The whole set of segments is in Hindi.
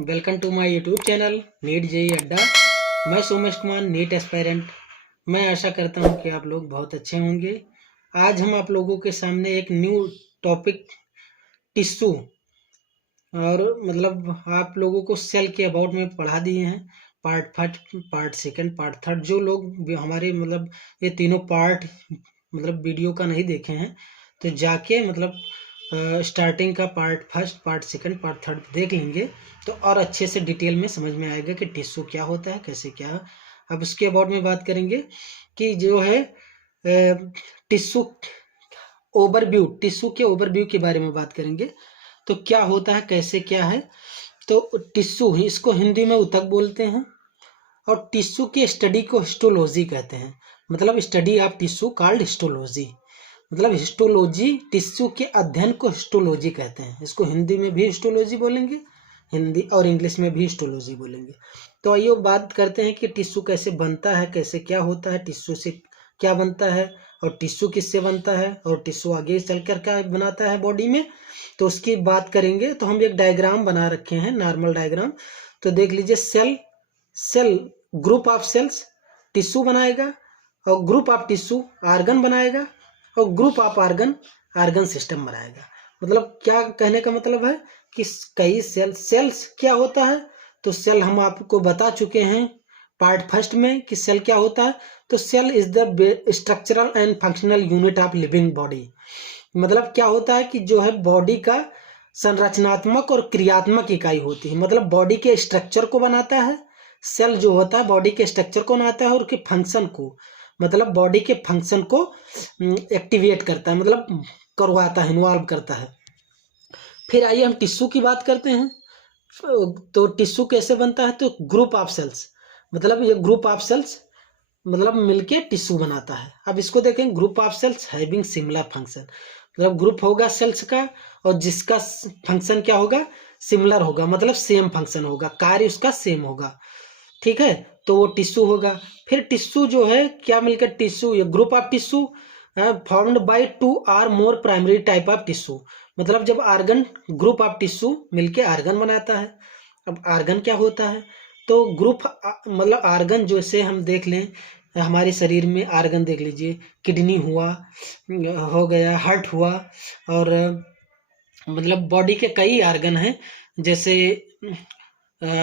Welcome to my YouTube channel NEET JEE अड्डा। मैं सोमेश कुमार, नीट एस्पायरेंट। मैं आशा करता हूं कि आप लोग बहुत अच्छे होंगे। आज हम आप लोगों के सामने एक न्यू टॉपिक टिश्यू और आप लोगों को सेल के अबाउट में पढ़ा दिए हैं। Part first, part second, part third. जो लोग भी हमारे ये तीनों पार्ट वीडियो का नहीं देखे हैं तो जाके स्टार्टिंग का part first, part second, part third देख लेंगे तो और अच्छे से डिटेल में समझ में आएगा कि टिश्यू क्या होता है, कैसे क्या। अब उसके अबाउट में बात करेंगे कि जो है टिश्यू ओवरव्यू, टिश्यू के ओवरव्यू के बारे में बात करेंगे। तो क्या होता है, कैसे क्या है। तो टिश्यू ही, इसको हिंदी में ऊतक बोलते हैं और टिश्यू के स्टडी को हिस्टोलॉजी कहते हैं। Study of tissue called histology. Histology, tissue के अध्ययन को हिस्टोलॉजी कहते हैं। इसको हिंदी में भी हिस्टोलॉजी बोलेंगे, हिंदी और इंग्लिश में भी हिस्टोलॉजी बोलेंगे। तो आइए बात करते हैं कि टिश्यू कैसे बनता है, कैसे क्या होता है, टिश्यू से क्या बनता है और टिश्यू किससे बनता है और टिश्यू आगे चलकर क्या बनाता है बॉडी में। तो उसकी बात करेंगे। तो हम एक डायग्राम बना रखे हैं, नॉर्मल डायग्राम। तो देख लीजिए, cell group of cells tissue बनाएगा और ग्रुप ऑफ टिश्यू आर्गन बनाएगा और ग्रुप ऑफ आर्गन सिस्टम बनाएगा। क्या कहने का मतलब है कि कई सेल्स क्या होता है। तो सेल हम आपको बता चुके हैं पार्ट फर्स्ट में कि सेल क्या होता है। तो cell is the structural and functional unit of living body. क्या होता है कि जो है बॉडी का संरचनात्मक और क्रियात्मक इकाई होती है। बॉडी के स्ट्रक्चर को बनाता है। सेल जो होता है बॉडी के स्ट्रक्चर को बनाता है और उसके फंक्शन को, बॉडी के फंक्शन को एक्टिवेट करता है, करवाता है, इन्वॉल्व करता है। फिर आइए हम टिश्यू की बात करते हैं। तो टिश्यू कैसे बनता है। तो ग्रुप ऑफ सेल्स, ये ग्रुप ऑफ सेल्स मिलके टिश्यू बनाता है। अब इसको देखें, group of sales having similar function. Group होगा सेल्स का और जिसका फंक्शन क्या होगा, सिमिलर होगा, सेम फंक्शन होगा, कार्य उसका सेम होगा। ठीक है, तो वो टिश्यू होगा। फिर टिश्यू जो है क्या मिलकर टिश्यू, ये group of tissue formed by 2 और मोर प्राइमरी टाइप ऑफ टिश्यू। जब आर्गन, ग्रुप ऑफ टिश्यू मिलके आर्गन बनाता है। अब आर्गन क्या होता है। तो ग्रुप आर्गन जैसे हम देख लें, हमारे शरीर में आर्गन देख लीजिए, किडनी हुआ, हो गया हार्ट हुआ, और बॉडी के कई आर्गन हैं जैसे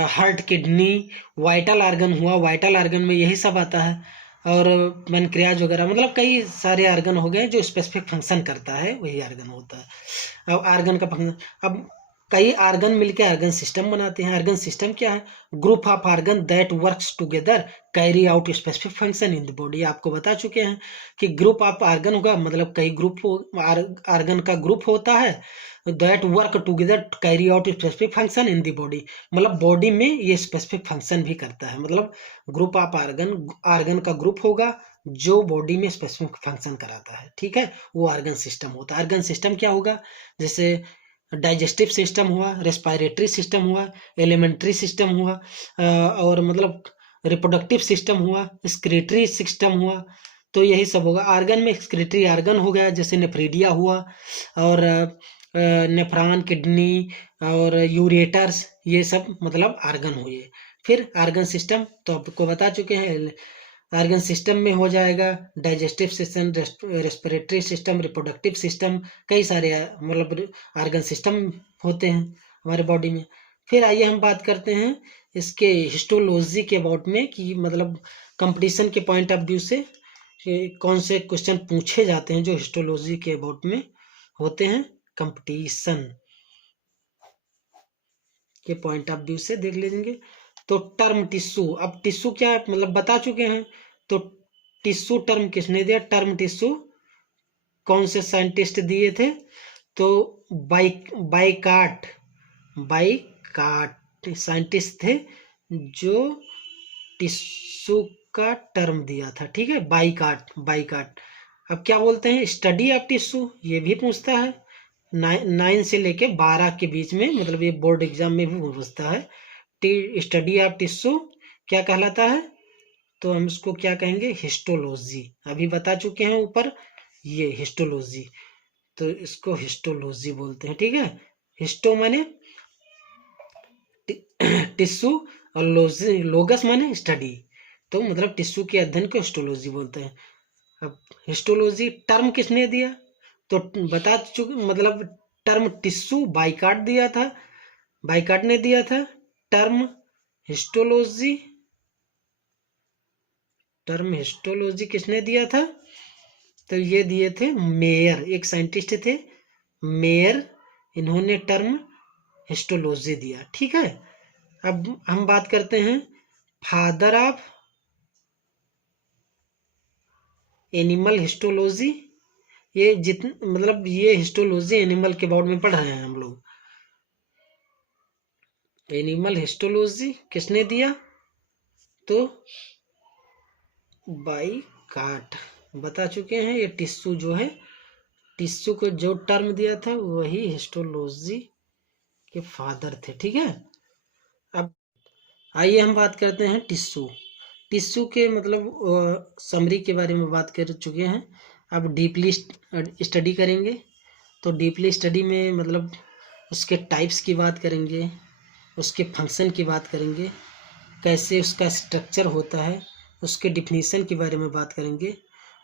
हार्ट, किडनी, वाइटल आर्गन हुआ। वाइटल आर्गन में यही सब आता है, और पैनक्रियाज वगैरह, कई सारे आर्गन हो गए जो स्पेसिफिक फंक्शन करता है, वही आर्गन होता है। अब आर्गन का फंक्शन, अब कई आर्गन मिलकर आर्गन सिस्टम बनाते हैं। आर्गन सिस्टम क्या है, group of organ that works together carry out specific function in the body. आपको बता चुके हैं कि ग्रुप ऑफ आर्गन होगा, कई ग्रुप आर्गन का ग्रुप होता है, that work together carry out specific function in the body. Body में ये स्पेसिफिक फंक्शन भी करता है। ग्रुप ऑफ आर्गन का ग्रुप होगा जो बॉडी में स्पेसिफिक फंक्शन कराता है। ठीक है, वो आर्गन सिस्टम होता है। आर्गन सिस्टम क्या होगा, जैसे डाइजेस्टिव सिस्टम हुआ, रेस्पिरेटरी सिस्टम हुआ, एलिमेंट्री सिस्टम हुआ, और रिप्रोडक्टिव सिस्टम हुआ, एक्सक्रीटरी सिस्टम हुआ। तो यही सब होगा। आर्गन में एक्सक्रीटरी आर्गन हो गया, जैसे नेफ्रीडिया हुआ, और नेफ्रॉन, किडनी और यूरेटर्स, ये सब आर्गन हुए। फिर आर्गन सिस्टम तो आपको बता चुके हैं। आर्गन सिस्टम में हो जाएगा digestive system, respiratory system, reproductive system, कई सारे आर्गन सिस्टम होते हैं हमारे बॉडी में। फिर आइए हम बात करते हैं इसके हिस्टोलॉजी के अबाउट में कि कंपटीशन के पॉइंट ऑफ व्यू से कौन से क्वेश्चन पूछे जाते हैं जो हिस्टोलॉजी के अबाउट में होते हैं। कंपटीशन के पॉइंट ऑफ व्यू से देख लीजिए। तो टर्म टिश्यू, अब टिश्यू क्या है बता चुके हैं। तो टिश्यू टर्म किसने दिया, टर्म टिश्यू कौन से साइंटिस्ट दिए थे। तो बाइकाट साइंटिस्ट थे जो टिश्यू का टर्म दिया था। ठीक है, बाइकाट। अब क्या बोलते हैं, स्टडी ऑफ टिश्यू, ये भी पूछता है 9 से लेके 12 के बीच में, ये बोर्ड एग्जाम में भी पूछता है। स्टडी ऑफ टिश्यू क्या कहलाता है। तो हम इसको क्या कहेंगे, हिस्टोलॉजी। अभी बता चुके हैं ऊपर, ये हिस्टोलॉजी, तो इसको हिस्टोलॉजी बोलते हैं। ठीक है, हिस्टो माने टिश्यू और लोगस माने स्टडी, तो मतलब टिश्यू के अध्ययन को हिस्टोलॉजी बोलते हैं। अब हिस्टोलॉजी टर्म किसने दिया, तो बता चुके, मतलब टर्म टिश्यू बाइकाट दिया था, बाइकाट ने दिया था टर्म हिस्टोलॉजी। टर्म हिस्टोलॉजी किसने दिया था, तो ये दिए थे मेयर, एक साइंटिस्ट थे मेयर, इन्होंने टर्म हिस्टोलॉजी दिया। ठीक है, अब हम बात करते हैं फादर ऑफ एनिमल हिस्टोलॉजी। ये मतलब ये हिस्टोलॉजी एनिमल के बारे में पढ़ रहे हैं हम लोग। एनिमल हिस्टोलॉजी किसने दिया, तो बाइकाट, बता चुके हैं। ये टिश्यू जो है, टिश्यू को जो टर्म दिया था वही हिस्टोलॉजी के फादर थे। ठीक है, अब आइए हम बात करते हैं टिश्यू। टिश्यू के मतलब समरी के बारे में बात कर चुके हैं, अब डीपली स्टडी करेंगे। तो डीपली स्टडी में मतलब उसके टाइप्स की बात करेंगे, उसके फंक्शन की बात करेंगे, कैसे उसका स्ट्रक्चर होता है, उसके डिफिनीशन के बारे में बात करेंगे,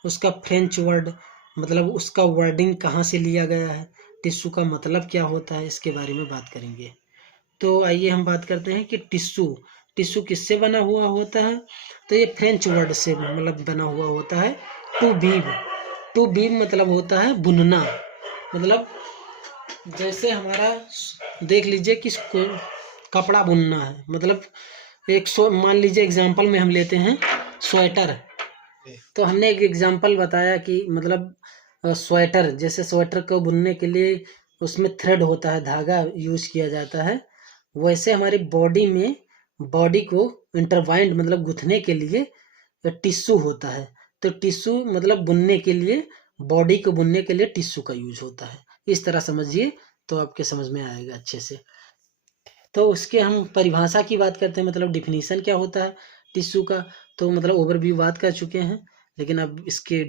उसका फ्रेंच वर्ड मतलब उसका वर्डिंग कहाँ से लिया गया है, टिश्यू का मतलब क्या होता है, इसके बारे में बात करेंगे। तो आइए हम बात करते हैं कि टिश्यू टिश्यू किससे बना हुआ होता है, तो ये फ्रेंच वर्ड से मतलब बना हुआ होता है। टू बीव, टू बीव मतलब होता है बुनना, मतलब जैसे हमारा देख लीजिए कि कपड़ा बुनना है, मतलब मान लीजिए एग्जांपल में हम लेते हैं स्वेटर, तो हमने एक एग्जांपल बताया कि मतलब स्वेटर, जैसे स्वेटर को बुनने के लिए उसमें थ्रेड होता है, धागा यूज किया जाता है, वैसे हमारी बॉडी में बॉडी को इंटरवाइंड मतलब गुथने के लिए टिश्यू होता है। तो टिश्यू मतलब बुनने के लिए, बॉडी को बुनने के लिए टिश्यू का यूज होता है। इस तरह समझिए तो आपके समझ में आएगा अच्छे से। तो उसके हम परिभाषा की बात करते हैं, मतलब डिफिनीशन क्या होता है टिश्यू का, तो मतलब ओवरव्यू बात कर चुके हैं, लेकिन अब इसके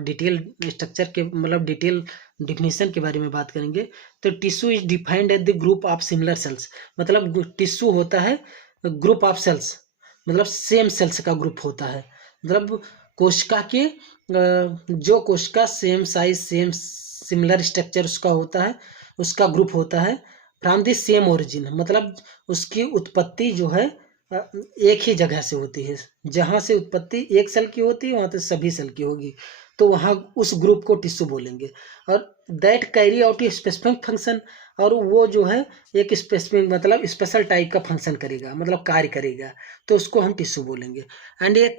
डिटेल स्ट्रक्चर के मतलब डिटेल डिफिनीशन के बारे में बात करेंगे। तो tissue is defined as the group of similar cells, मतलब टिश्यू होता है ग्रुप ऑफ सेल्स, मतलब सेम सेल्स का ग्रुप होता है, मतलब कोशिका के जो कोशिका same size same similar structure उसका होता है, उसका ग्रुप होता है। फ्रॉम द सेम ओरिजिन, मतलब उसकी उत्पत्ति जो है एक ही जगह से होती है, जहाँ से उत्पत्ति एक सेल की होती है वहाँ तो सभी सेल की होगी, तो वहाँ उस ग्रुप को टिश्यू बोलेंगे। और that carry out a specific function, और वो जो है एक स्पेसिफिक मतलब स्पेशल टाइप का फंक्शन करेगा, मतलब कार्य करेगा, तो उसको हम टिश्यू बोलेंगे। एंड ये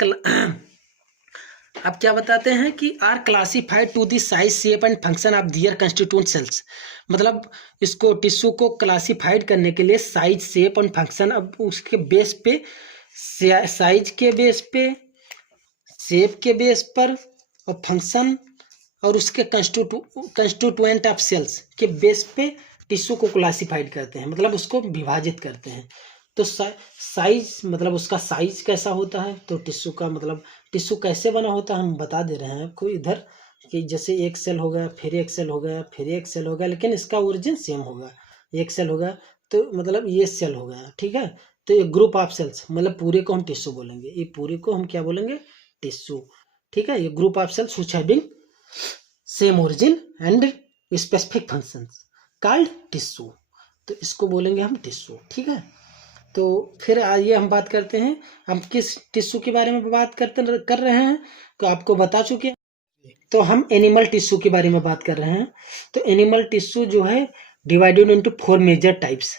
अब क्या बताते हैं कि are classified to the size shape and function of their constituent cells, मतलब इसको टिश्यू को क्लासिफाइड करने के लिए साइज शेप एंड फंक्शन, अब उसके बेस पे साइज के बेस पे, शेप के बेस पर और फंक्शन और उसके कंस्टिट्यूएंट ऑफ सेल्स के बेस पे टिश्यू को क्लासिफाइड करते हैं, मतलब उसको विभाजित करते हैं। तो साइज मतलब उसका साइज कैसा होता है, तो टिश्यू का मतलब टिश्यू कैसे बना होता है हम बता दे रहे हैं आपको इधर, कि जैसे एक सेल हो गया, फिर एक सेल हो गया, फिर एक सेल हो गया, लेकिन इसका ओरिजिन सेम होगा। एक सेल होगा तो मतलब ये सेल हो गया, ठीक है। तो ये ग्रुप ऑफ सेल्स, मतलब पूरे को हम टिश्यू बोलेंगे, ये पूरे को हम क्या बोलेंगे, टिश्यू, ठीक है। ये group of cells which having same origin and specific functions called tissue, तो इसको बोलेंगे हम टिश्यू, ठीक है। तो फिर आइए हम बात करते हैं, हम किस टिश्यू के बारे में बात कर रहे हैं, तो आपको बता चुके हैं। तो हम एनिमल टिश्यू के बारे में बात कर रहे हैं। तो एनिमल टिश्यू जो है डिवाइडेड इनटू 4 मेजर टाइप्स,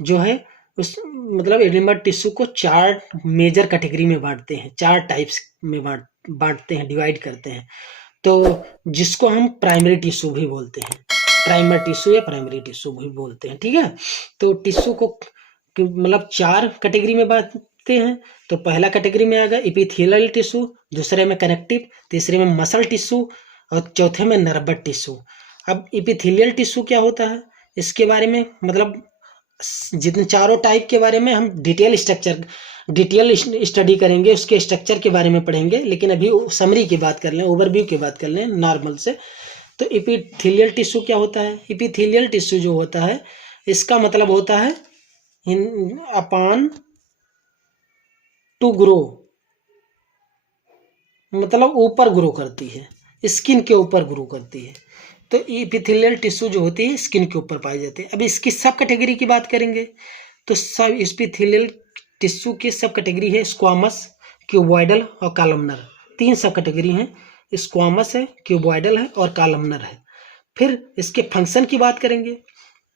जो है उस मतलब एनिमल टिश्यू को 4 मेजर कैटेगरी में बांटते हैं, 4 टाइप्स में बांटते हैं, डिवाइड करते हैं। तो जिसको हम प्राइमरी टिश्यू भी बोलते हैं, प्राइमरी टिश्यू या प्राइमरी टिश्यू भी बोलते हैं, ठीक है। तो टिश्यू को मतलब 4 कैटेगरी में बांटते हैं। तो पहला कैटेगरी में आ गया एपिथेलियल टिश्यू, दूसरे में कनेक्टिव, तीसरे में मसल टिश्यू और चौथे में नर्वस टिश्यू। अब एपिथेलियल टिश्यू क्या होता है, इसके बारे में मतलब जितने चारों टाइप के बारे में हम डिटेल स्टडी करेंगे, उसके स्ट्रक्चर के बारे में पढ़ेंगे, लेकिन अभी समरी की बात कर लें, ओवरव्यू की बात कर लें नॉर्मल से। तो एपिथेलियल टिश्यू क्या होता है, एपिथेलियल टिश्यू जो होता है इसका मतलब होता है अपॉन टू ग्रो, मतलब ऊपर ग्रो करती है, स्किन के ऊपर ग्रो करती है। तो एपिथेलियल टिश्यू जो होती है स्किन के ऊपर पाई जाती है। अब इसकी सब कैटेगरी की बात करेंगे तो सब एपिथेलियल टिश्यू की सब कैटेगरी है स्क्वामस, क्यूबॉइडल और कॉलमनर। 3 सब कैटेगरी हैं, स्क्वामस है, क्यूबॉइडल है और कॉलमनर है। फिर इसके फंक्शन की बात करेंगे,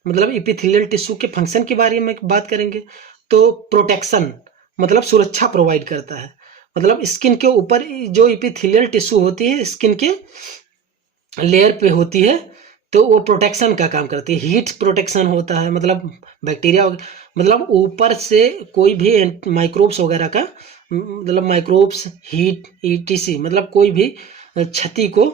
मतलब एपिथेलियल टिश्यू के फंक्शन के बारे में बात करेंगे तो प्रोटेक्शन, मतलब सुरक्षा प्रोवाइड करता है। मतलब स्किन के ऊपर जो एपिथेलियल टिश्यू होती है स्किन के लेयर पे होती है, तो वो प्रोटेक्शन का काम करती है। हीट प्रोटेक्शन होता है, मतलब बैक्टीरिया, मतलब ऊपर से कोई भी माइक्रोब्स वगैरह का, मतलब माइक्रोब्स, हीट, ईटीसी, मतलब कोई भी क्षति को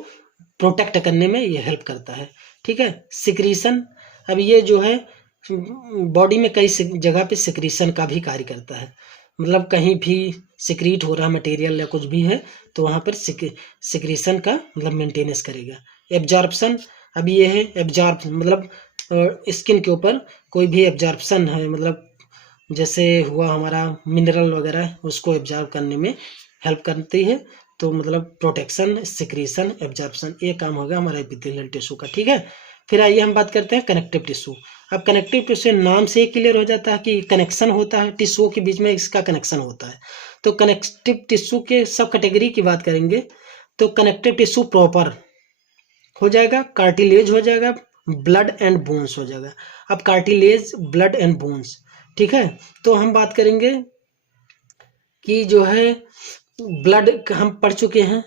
प्रोटेक्ट करने में ये हेल्प करता है। ठीक है। सिक्रीशन, अब ये जो है बॉडी में कई जगह पे सिक्रीशन का भी कार्य करता है, मतलब कहीं भी सिक्रीट हो रहा मटेरियल या कुछ भी है तो वहाँ पर सिक्रीशन का मतलब मेंटेनेंस करेगा। एब्जॉर्प्शन, अब ये है एब्जॉर्ब, मतलब स्किन के ऊपर कोई भी एब्जॉर्प्शन है, मतलब जैसे हुआ हमारा मिनरल वगैरह, उसको एब्जॉर्ब करने में हेल्प करती है। तो मतलब प्रोटेक्शन, सिक्रीशन, एब्जॉर्प्शन, ये काम होगा हमारा एपिथेलियल टिश्यू का। ठीक है। फिर आइए हम बात करते हैं कनेक्टिव टिश्यू। अब कनेक्टिव टिश्यू नाम से ही क्लियर हो जाता है कि कनेक्शन होता है, टिश्यूओं के बीच में इसका कनेक्शन होता है। तो कनेक्टिव टिश्यू के सब कैटेगरी की बात करेंगे तो कनेक्टिव टिश्यू प्रॉपर हो जाएगा, कार्टिलेज हो जाएगा, ब्लड एंड बोन्स हो जाएगा। अब कार्टिलेज, ब्लड एंड बोन्स, ठीक है। तो हम बात करेंगे कि जो है ब्लड हम पढ़ चुके हैं,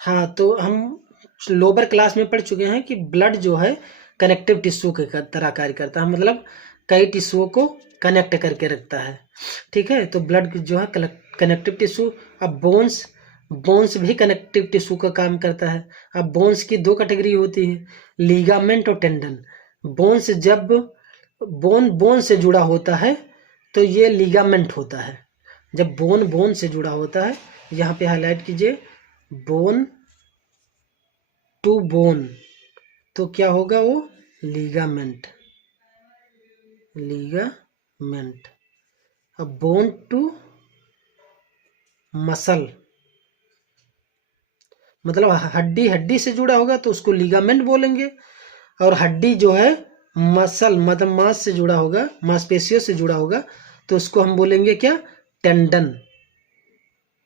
हाँ, तो हम लोअर क्लास में पढ़ चुके हैं कि ब्लड जो है कनेक्टिव टिश्यू के तरह कार्य करता है, मतलब कई टिश्यूओं को कनेक्ट करके रखता है। ठीक है। तो ब्लड जो है कनेक्टिव टिश्यू। अब बोन्स, बोन्स भी कनेक्टिव टिश्यू का काम करता है। अब बोन्स की 2 कैटेगरी होती है, लिगामेंट और टेंडन। बोन्स, जब बोन से जुड़ा होता है तो ये लिगामेंट होता है। जब बोन से जुड़ा होता है, यहाँ पे हाईलाइट कीजिए, बोन टू बोन, तो क्या होगा वो लिगामेंट, लिगामेंट। अब बोन टू मसल, मतलब हड्डी हड्डी से जुड़ा होगा तो उसको लिगामेंट बोलेंगे, और हड्डी जो है मसल, मतलब मांस से जुड़ा होगा, मांसपेशियों से जुड़ा होगा तो उसको हम बोलेंगे क्या, टेंडन,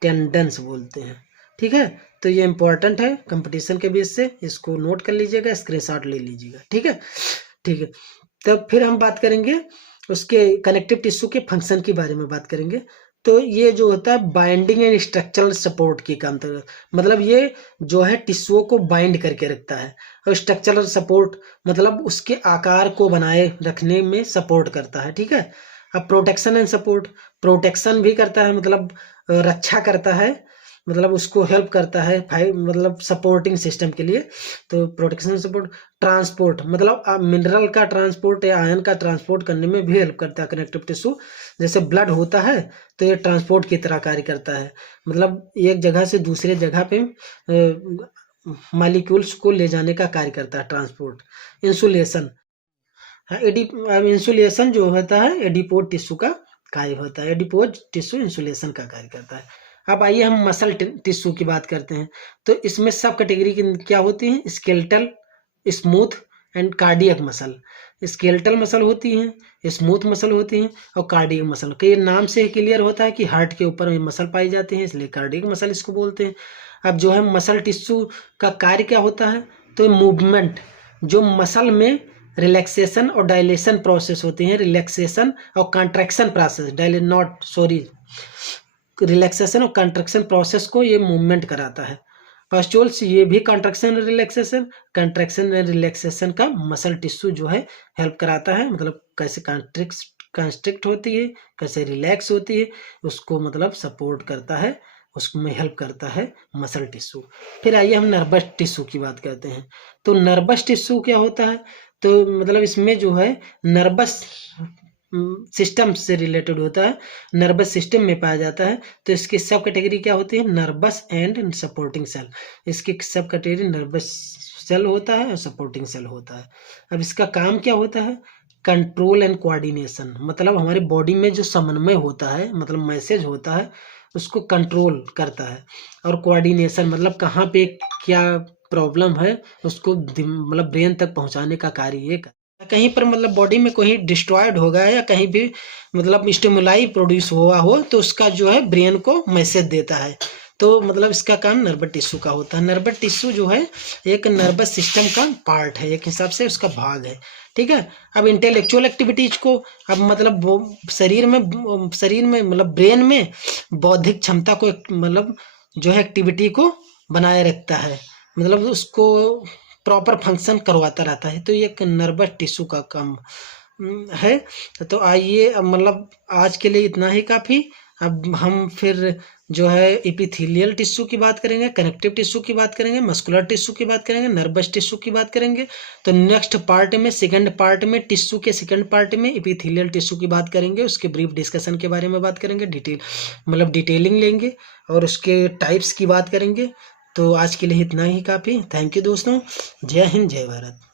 टेंडन्स बोलते हैं। ठीक है। तो ये इंपॉर्टेंट है कंपटीशन के बेस से, इसको नोट कर लीजिएगा, स्क्रीनशॉट ले लीजिएगा। ठीक है। ठीक है। तब फिर हम बात करेंगे उसके कनेक्टिव टिश्यू के फंक्शन के बारे में बात करेंगे। तो ये जो होता है बाइंडिंग एंड स्ट्रक्चरल सपोर्ट की काम करता है, मतलब ये जो है टिश्यूओं को बाइंड करके रखता है, और स्ट्रक्चरल सपोर्ट मतलब उसके आकार को बनाए रखने में सपोर्ट करता है। ठीक है। अब प्रोटेक्शन एंड सपोर्ट, प्रोटेक्शन भी करता है, मतलब रक्षा करता है, मतलब उसको हेल्प करता है मतलब सपोर्टिंग सिस्टम के लिए। तो प्रोटेक्शन सपोर्ट, ट्रांसपोर्ट, मतलब मिनरल का ट्रांसपोर्ट या आयन का ट्रांसपोर्ट करने में भी हेल्प करता है कनेक्टिव टिश्यू। जैसे ब्लड होता है तो ये ट्रांसपोर्ट की तरह कार्य करता है, मतलब एक जगह से दूसरे जगह पे मॉलिक्यूल्स को ले जाने का कार्य करता है, ट्रांसपोर्ट। इंसुलेशन, हाँ, इंसुलेशन जो होता है एडिपोज टिश्यू का कार्य होता है, एडिपोज टिश्यू इंसुलेशन का कार्य करता है। अब आइए हम मसल टिश्यू की बात करते हैं। तो इसमें सब कैटेगरी क्या होती हैं, skeletal, smooth and cardiac muscle. Skeletal muscle होती हैं, स्मूथ मसल होती हैं और कार्डियक मसल। के नाम से क्लियर होता है कि हार्ट के ऊपर मसल पाई जाती हैं, इसलिए कार्डियक मसल इसको बोलते हैं। अब जो है मसल टिश्यू का कार्य क्या होता है, तो मूवमेंट, जो मसल में रिलैक्सेशन और डायलेशन प्रोसेस होती हैं, रिलैक्सेशन और कंट्रैक्शन प्रोसेस, रिलैक्सेशन और कंट्रैक्शन प्रोसेस को ये मूवमेंट कराता है। पस्ट्यूल्स, ये भी कंट्रैक्शन रिलैक्सेशन, कंट्रैक्शन रिलैक्सेशन का मसल टिश्यू जो है हेल्प कराता है, मतलब कैसे कंस्ट्रिक्ट होती है, कैसे रिलैक्स होती है, उसको मतलब सपोर्ट करता है, उसमें हेल्प करता है मसल टिश्यू। फिर आइए हम नर्वस टिश्यू की बात करते हैं। तो नर्वस टिश्यू क्या होता है, तो मतलब इसमें जो है नर्वस सिस्टम से रिलेटेड होता है, नर्वस सिस्टम में पाया जाता है। तो इसकी सब कैटेगरी क्या होती है, नर्वस एंड सपोर्टिंग सेल। इसकी सब कैटेगरी नर्वस सेल होता है और सपोर्टिंग सेल होता है। अब इसका काम क्या होता है, कंट्रोल एंड कोऑर्डिनेशन, मतलब हमारी बॉडी में जो समन्वय होता है, मतलब मैसेज होता है, उसको कंट्रोल करता है। और कोऑर्डिनेशन मतलब कहाँ पे क्या प्रॉब्लम है उसको मतलब ब्रेन तक पहुंचाने का कार्य ये करता है। कहीं पर मतलब बॉडी में कोई डिस्ट्रॉयड हो गया या कहीं भी मतलब स्टिमुलाई प्रोड्यूस हुआ हो तो उसका जो है ब्रेन को मैसेज देता है। तो मतलब इसका काम नर्वस टिश्यू का होता है। नर्वस टिश्यू जो है एक नर्वस सिस्टम का पार्ट है, एक हिसाब से उसका भाग है, ठीक है। अब इंटेलेक्चुअल एक्टिविटीज को, अब मतलब वो शरीर में मतलब ब्रेन में बौद्धिक क्षमता को मतलब जो है एक्टिविटी को बनाए रखता है, मतलब उसको प्रॉपर फंक्शन करवाता रहता है। तो ये एक नर्वस टिश्यू का काम है। तो आइए अब मतलब आज के लिए इतना ही काफ़ी। अब हम फिर जो है एपिथेलियल टिश्यू की बात करेंगे, कनेक्टिव टिश्यू की बात करेंगे, मस्कुलर टिश्यू की बात करेंगे, नर्वस टिश्यू की बात करेंगे। तो नेक्स्ट पार्ट में, सेकंड पार्ट में, टिश्यू के सेकंड पार्ट में एपिथेलियल टिश्यू की बात करेंगे, उसके ब्रीफ डिस्कशन के बारे में बात करेंगे, मतलब डिटेलिंग लेंगे और उसके टाइप्स की बात करेंगे। तो आज के लिए इतना ही काफ़ी। थैंक यू दोस्तों। जय हिंद, जय भारत।